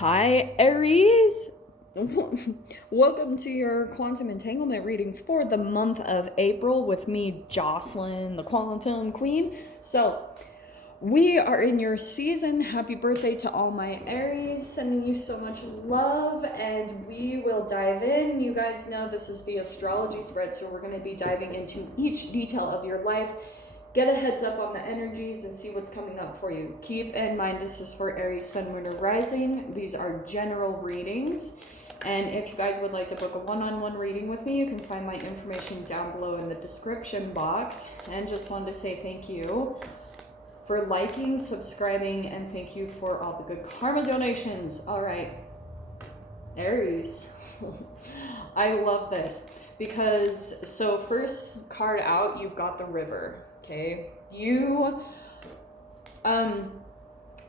Hi, Aries. Welcome to your quantum entanglement reading for the month of April with me, Jocelyn, the quantum queen. So, we are in your season. Happy birthday to all my Aries. Sending you so much love, and we will dive in. You guys know this is the astrology spread, so we're going to be diving into each detail of your life. Get a heads up on the energies and see what's coming up for you. Keep in mind this is for Aries, Sun, Moon, or Rising. These are general readings. And if you guys would like to book a one-on-one reading with me, you can find my information down below in the description box. And just wanted to say thank you for liking, subscribing, and thank you for all the good karma donations. All right, Aries. I love this because, so first card out, you've got the River. Okay,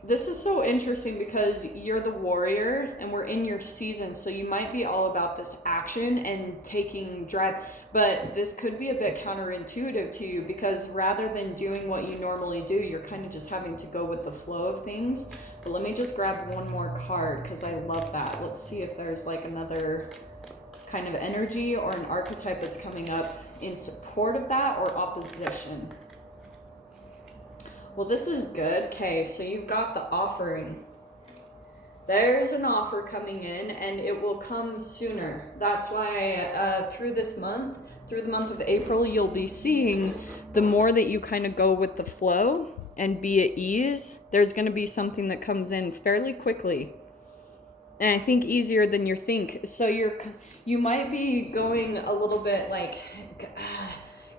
this is so interesting because you're the warrior and we're in your season, so you might be all about this action and taking drive, but this could be a bit counterintuitive to you because rather than doing what you normally do, you're kind of just having to go with the flow of things. But let me just grab one more card because I love that. Let's see if there's like another kind of energy or an archetype that's coming up in support of that or opposition. Well, this is good. Okay, so you've got the offering. There's an offer coming in and it will come sooner. That's why through the month of April, you'll be seeing the more that you kind of go with the flow and be at ease, there's going to be something that comes in fairly quickly. And I think easier than you think. So you might be going a little bit like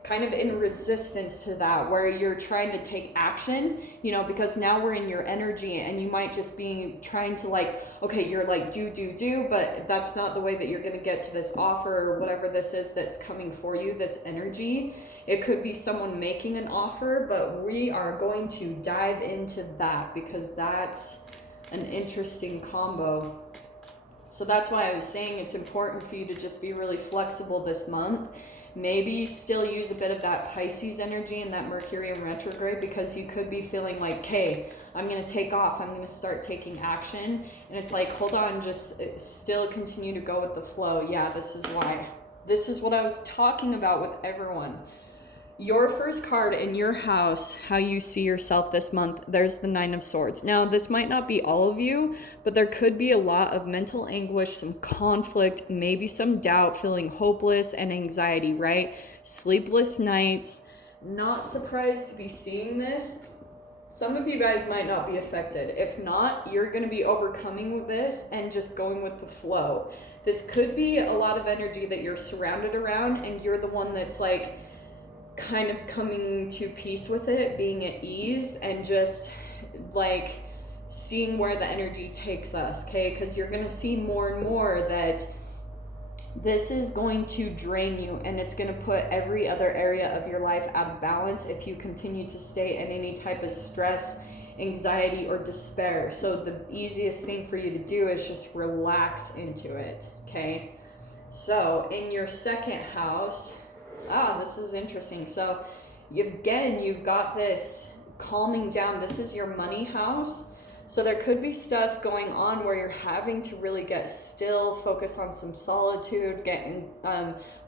kind of in resistance to that, where you're trying to take action, because now we're in your energy and you might just be trying to like, okay, you're like do, but that's not the way that you're going to get to this offer or whatever this is that's coming for you, this energy. It could be someone making an offer, but we are going to dive into that because that's an interesting combo. So that's why I was saying it's important for you to just be really flexible this month. Maybe still use a bit of that Pisces energy and that Mercury in retrograde because you could be feeling like, okay, I'm going to take off. I'm going to start taking action. And it's like, hold on, just still continue to go with the flow. Yeah, this is why. This is what I was talking about with everyone. Your first card in your house, how you see yourself this month, there's the Nine of Swords. Now, this might not be all of you, but there could be a lot of mental anguish, some conflict, maybe some doubt, feeling hopeless and anxiety, right? Sleepless nights. Not surprised to be seeing this. Some of you guys might not be affected. If not, you're going to be overcoming this and just going with the flow. This could be a lot of energy that you're surrounded around and you're the one that's like, kind of coming to peace with it, being at ease, and just like seeing where the energy takes us, okay? Because you're going to see more and more that this is going to drain you and it's going to put every other area of your life out of balance if you continue to stay in any type of stress, anxiety, or despair. So the easiest thing for you to do is just relax into it, okay? So in your second house, this is interesting. So you've got this calming down. This is your money house. So there could be stuff going on where you're having to really get still, focus on some solitude, getting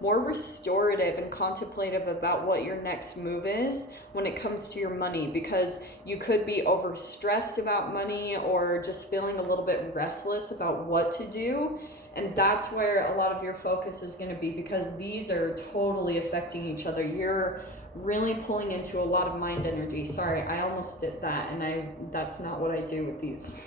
more restorative and contemplative about what your next move is when it comes to your money, because you could be overstressed about money or just feeling a little bit restless about what to do. And that's where a lot of your focus is going to be because these are totally affecting each other. You're really pulling into a lot of mind energy. Sorry, I almost did that, and that's not what I do with these.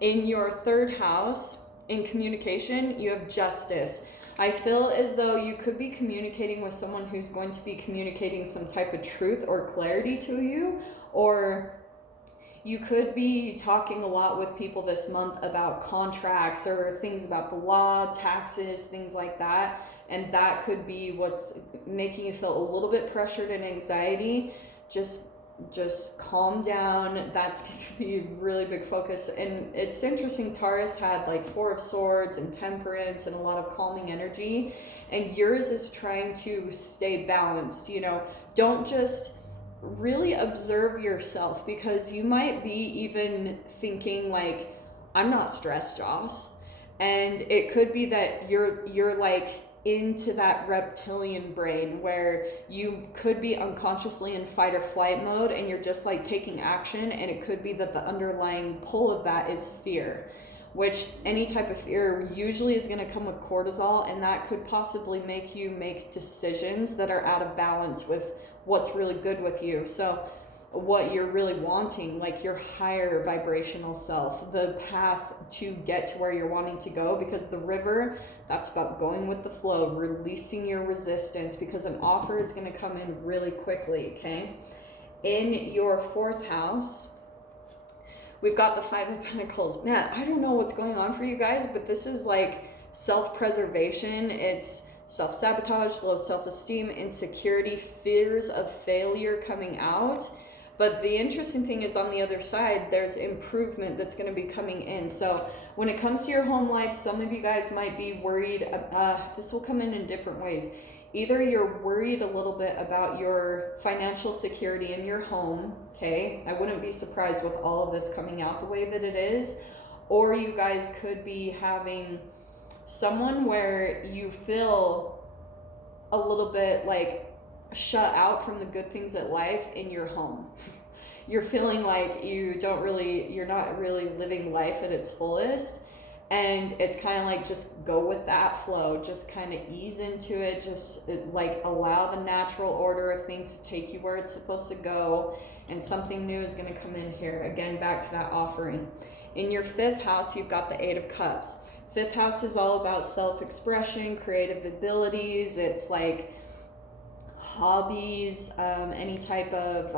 In your third house, in communication, you have Justice. I feel as though you could be communicating with someone who's going to be communicating some type of truth or clarity to you, or you could be talking a lot with people this month about contracts or things about the law, taxes, things like that. And that could be what's making you feel a little bit pressured and anxiety. Just calm down. That's going to be a really big focus. And it's interesting, Taurus had like Four of Swords and Temperance and a lot of calming energy. And yours is trying to stay balanced. Don't just really observe yourself, because you might be even thinking like, I'm not stressed, Joss. And it could be that you're like into that reptilian brain where you could be unconsciously in fight or flight mode and you're just like taking action, and it could be that the underlying pull of that is fear, which any type of fear usually is going to come with cortisol, and that could possibly make you make decisions that are out of balance with what's really good with you. So what you're really wanting, like your higher vibrational self, the path to get to where you're wanting to go, because the river, that's about going with the flow, releasing your resistance, because an offer is going to come in really quickly, okay? In your 4th house, we've got the 5 of Pentacles. Man, I don't know what's going on for you guys, but this is like self-preservation. It's self-sabotage, low self-esteem, insecurity, fears of failure coming out. But the interesting thing is on the other side, there's improvement that's going to be coming in. So when it comes to your home life, some of you guys might be worried. This will come in different ways. Either you're worried a little bit about your financial security in your home, okay? I wouldn't be surprised with all of this coming out the way that it is. Or you guys could be having someone where you feel a little bit like shut out from the good things at life in your home. You're feeling like you're not really living life at its fullest. And it's kind of like, just go with that flow, just kind of ease into it, just like allow the natural order of things to take you where it's supposed to go, and something new is going to come in here. Again, back to that offering. In your 5th house, you've got the 8 of Cups. 5th house is all about self-expression, creative abilities. It's like hobbies, any type of,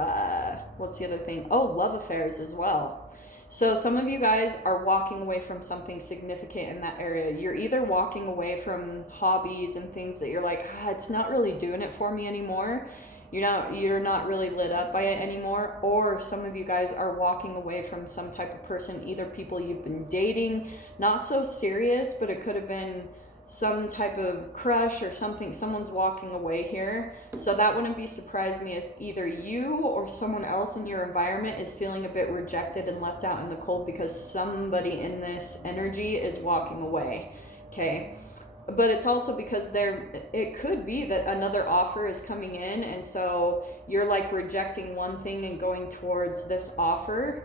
what's the other thing? Oh, love affairs as well. So some of you guys are walking away from something significant in that area. You're either walking away from hobbies and things that you're like, it's not really doing it for me anymore. You're not really lit up by it anymore. Or some of you guys are walking away from some type of person, either people you've been dating, not so serious, but it could have been some type of crush or something. Someone's walking away here. So that wouldn't be surprise me if either you or someone else in your environment is feeling a bit rejected and left out in the cold because somebody in this energy is walking away, okay? But it's also because it could be that another offer is coming in, and so you're like rejecting one thing and going towards this offer.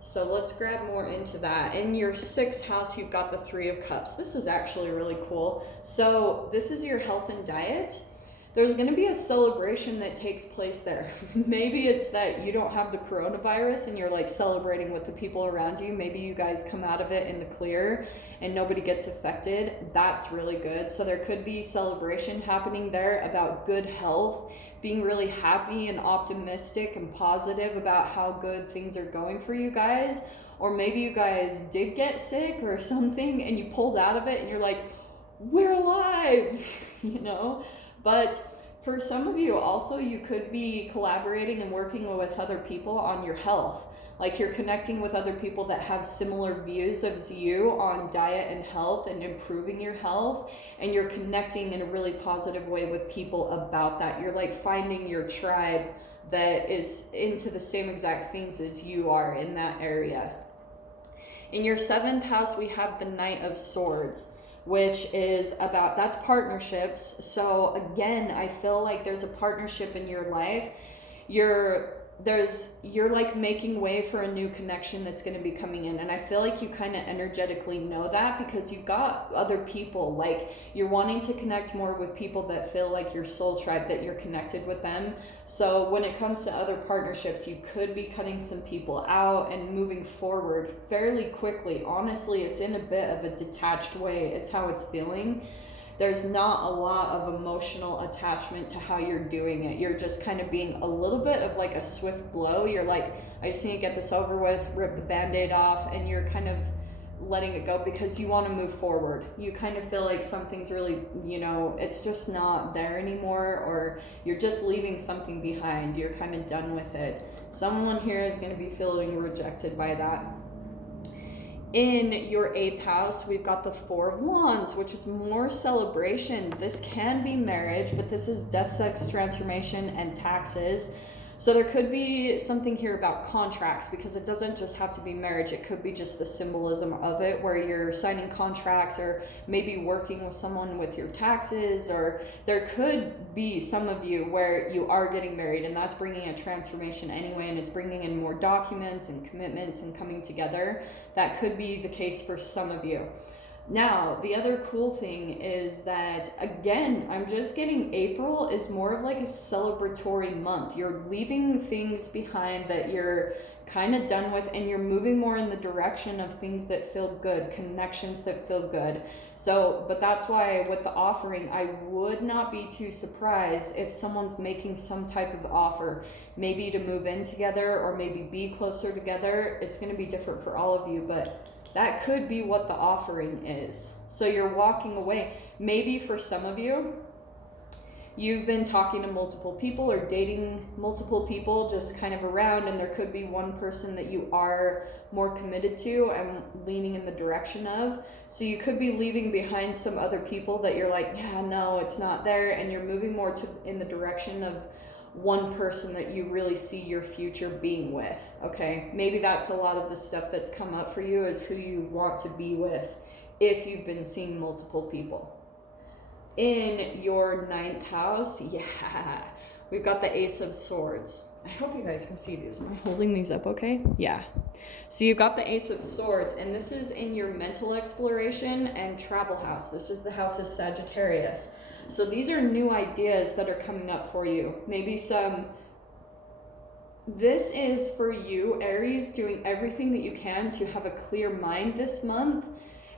So let's grab more into that. In your 6th house, you've got the 3 of Cups. This is actually really cool. So this is your health and diet. There's going to be a celebration that takes place there. Maybe it's that you don't have the coronavirus and you're like celebrating with the people around you. Maybe you guys come out of it in the clear and nobody gets affected. That's really good. So there could be celebration happening there about good health, being really happy and optimistic and positive about how good things are going for you guys. Or maybe you guys did get sick or something and you pulled out of it and you're like, we're alive, you know? But for some of you also, you could be collaborating and working with other people on your health. Like you're connecting with other people that have similar views as you on diet and health and improving your health. And you're connecting in a really positive way with people about that. You're like finding your tribe that is into the same exact things as you are in that area. In your 7th house, we have the Knight of Swords, which is about, that's partnerships. So again, I feel like there's a partnership in your life. You're like making way for a new connection that's going to be coming in. And I feel like you kind of energetically know that because you've got other people, like you're wanting to connect more with people that feel like your soul tribe, that you're connected with them. So when it comes to other partnerships, you could be cutting some people out and moving forward fairly quickly. Honestly, it's in a bit of a detached way. It's how it's feeling. There's not a lot of emotional attachment to how you're doing it. You're just kind of being a little bit of like a swift blow. You're like, I just need to get this over with, rip the Band-Aid off, and you're kind of letting it go because you want to move forward. You kind of feel like something's really, it's just not there anymore, or you're just leaving something behind. You're kind of done with it. Someone here is going to be feeling rejected by that. In your 8th house, we've got the 4 of Wands, which is more celebration. This can be marriage, but this is death, sex, transformation, and taxes. So there could be something here about contracts, because it doesn't just have to be marriage. It could be just the symbolism of it, where you're signing contracts or maybe working with someone with your taxes, or there could be some of you where you are getting married and that's bringing a transformation anyway, and it's bringing in more documents and commitments and coming together. That could be the case for some of you. Now, the other cool thing is that, again, I'm just getting April is more of like a celebratory month. You're leaving things behind that you're kind of done with, and you're moving more in the direction of things that feel good, connections that feel good. So, but that's why with the offering, I would not be too surprised if someone's making some type of offer, maybe to move in together or maybe be closer together. It's going to be different for all of you, but that could be what the offering is. So you're walking away. Maybe for some of you, you've been talking to multiple people or dating multiple people just kind of around, and there could be one person that you are more committed to and leaning in the direction of. So you could be leaving behind some other people that you're like, yeah, no, it's not there, and you're moving more in the direction of one person that you really see your future being with, okay? Maybe that's a lot of the stuff that's come up for you, is who you want to be with if you've been seeing multiple people. In your 9th house, yeah, we've got the Ace of Swords. I hope you guys can see these. Am I holding these up okay? Yeah. So you've got the Ace of Swords, and this is in your mental exploration and travel house. This is the house of Sagittarius. So these are new ideas that are coming up for you. Maybe this is for you, Aries, doing everything that you can to have a clear mind this month.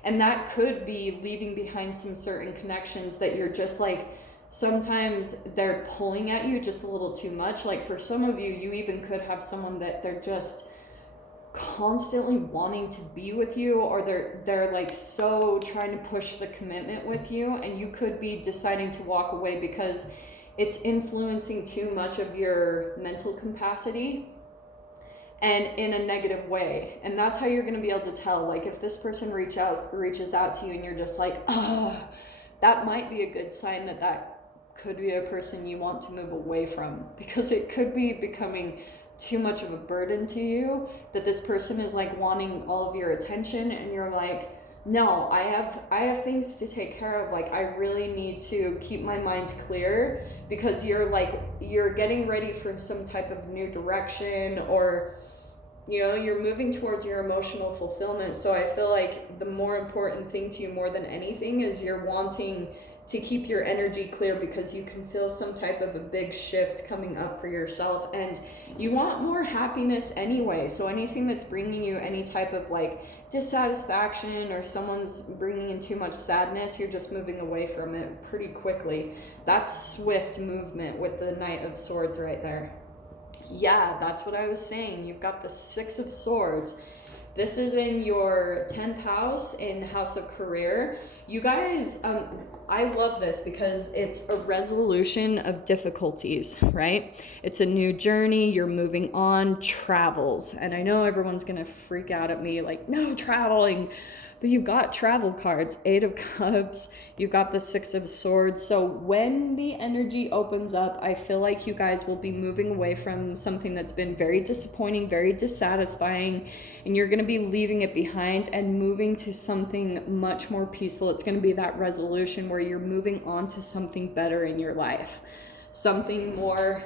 And that could be leaving behind some certain connections that you're just like, sometimes they're pulling at you just a little too much. Like for some of you, you even could have someone that they're just constantly wanting to be with you, or they're like so trying to push the commitment with you, and you could be deciding to walk away because it's influencing too much of your mental capacity and in a negative way. And that's how you're going to be able to tell, like if this person reaches out to you and you're just like, oh, that might be a good sign that could be a person you want to move away from, because it could be becoming too much of a burden to you, that this person is like wanting all of your attention, and you're like, no, I have things to take care of. Like I really need to keep my mind clear, because you're getting ready for some type of new direction, or you're moving towards your emotional fulfillment. So I feel like the more important thing to you more than anything is you're wanting to keep your energy clear, because you can feel some type of a big shift coming up for yourself, and you want more happiness anyway. So anything that's bringing you any type of like dissatisfaction, or someone's bringing in too much sadness, you're just moving away from it pretty quickly. That's swift movement with the Knight of Swords right there. Yeah, that's what I was saying. You've got the 6 of Swords. This is in your 10th house, in House of Career. You guys, I love this because it's a resolution of difficulties, right? It's a new journey, you're moving on, travels. And I know everyone's gonna freak out at me, like, no traveling. But you've got travel cards, 8 of Cups, you've got the 6 of Swords. So when the energy opens up, I feel like you guys will be moving away from something that's been very disappointing, very dissatisfying, and you're going to be leaving it behind and moving to something much more peaceful. It's going to be that resolution where you're moving on to something better in your life. Something more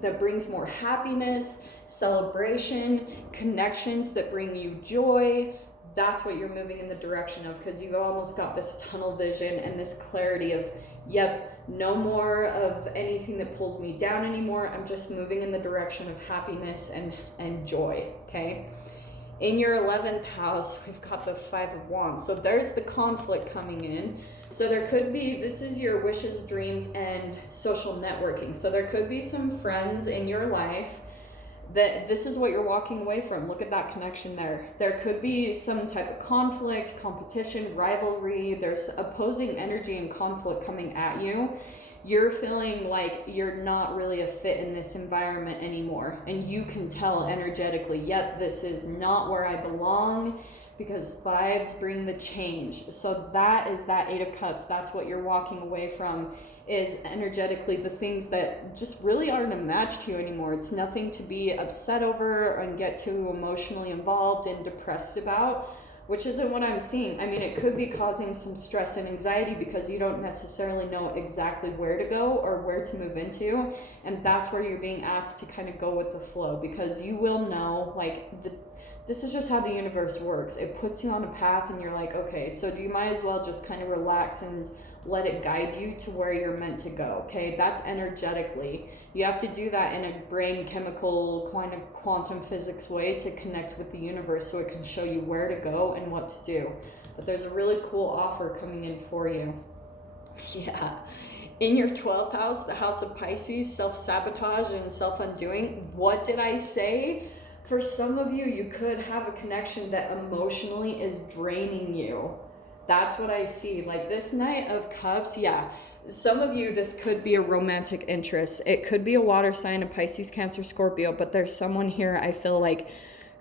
that brings more happiness, celebration, connections that bring you joy. That's what you're moving in the direction of, because you've almost got this tunnel vision and this clarity of, yep, no more of anything that pulls me down anymore. I'm just moving in the direction of happiness and joy, okay? In your 11th house, we've got the 5 of Wands. So there's the conflict coming in. So there could be, this is your wishes, dreams, and social networking. So there could be some friends in your life that this is what you're walking away from. Look at that connection there. There could be some type of conflict, competition, rivalry. There's opposing energy and conflict coming at you. You're feeling like you're not really a fit in this environment anymore. And you can tell energetically, yep, this is not where I belong. because fives bring the change. So that is that Eight of Cups. That's what you're walking away from, is energetically the things that just really aren't a match to you anymore. It's nothing to be upset over and get too emotionally involved and depressed about, which isn't what I'm seeing. I mean, it could be causing some stress and anxiety because you don't necessarily know exactly where to go or where to move into. And that's where you're being asked to kind of go with the flow, because you will know, like, this is just how the universe works. It puts you on a path and you're like, okay, so you might as well just kind of relax and let it guide you to where you're meant to go. Okay, that's energetically. You have to do that in a brain chemical kind of quantum physics way to connect with the universe so it can show you where to go and what to do. But there's a really cool offer coming in for you. Yeah. In your 12th house, the house of Pisces, self-sabotage and self-undoing. What did I say? For some of you, you could have a connection that emotionally is draining you. That's what I see. Like this Knight of Cups, yeah. Some of you, this could be a romantic interest. It could be a water sign, a Pisces, Cancer, Scorpio, but there's someone here I feel like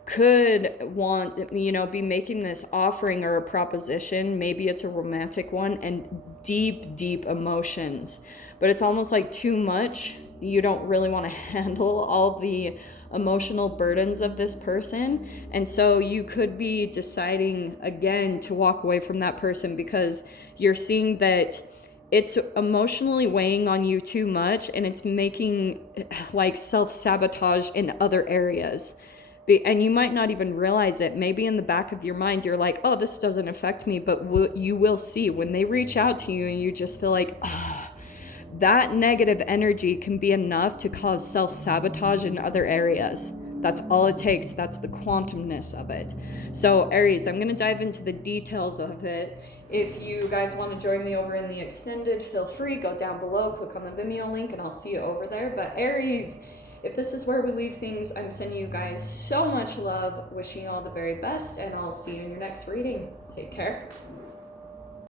could want, you know, be making this offering or a proposition. Maybe it's a romantic one, and deep, deep emotions. But it's almost like too much. You don't really want to handle all the emotional burdens of this person. And so you could be deciding again to walk away from that person because you're seeing that it's emotionally weighing on you too much, and it's making like self-sabotage in other areas. And you might not even realize it. Maybe in the back of your mind, you're like, oh, this doesn't affect me. But you will see when they reach out to you and you just feel like, that negative energy can be enough to cause self-sabotage in other areas. That's all it takes. That's the quantumness of it. So Aries, I'm going to dive into the details of it. If you guys want to join me over in the extended, feel free, go down below, click on the Vimeo link, and I'll see you over there. But Aries, if this is where we leave things, I'm sending you guys so much love, wishing you all the very best, and I'll see you in your next reading. Take care.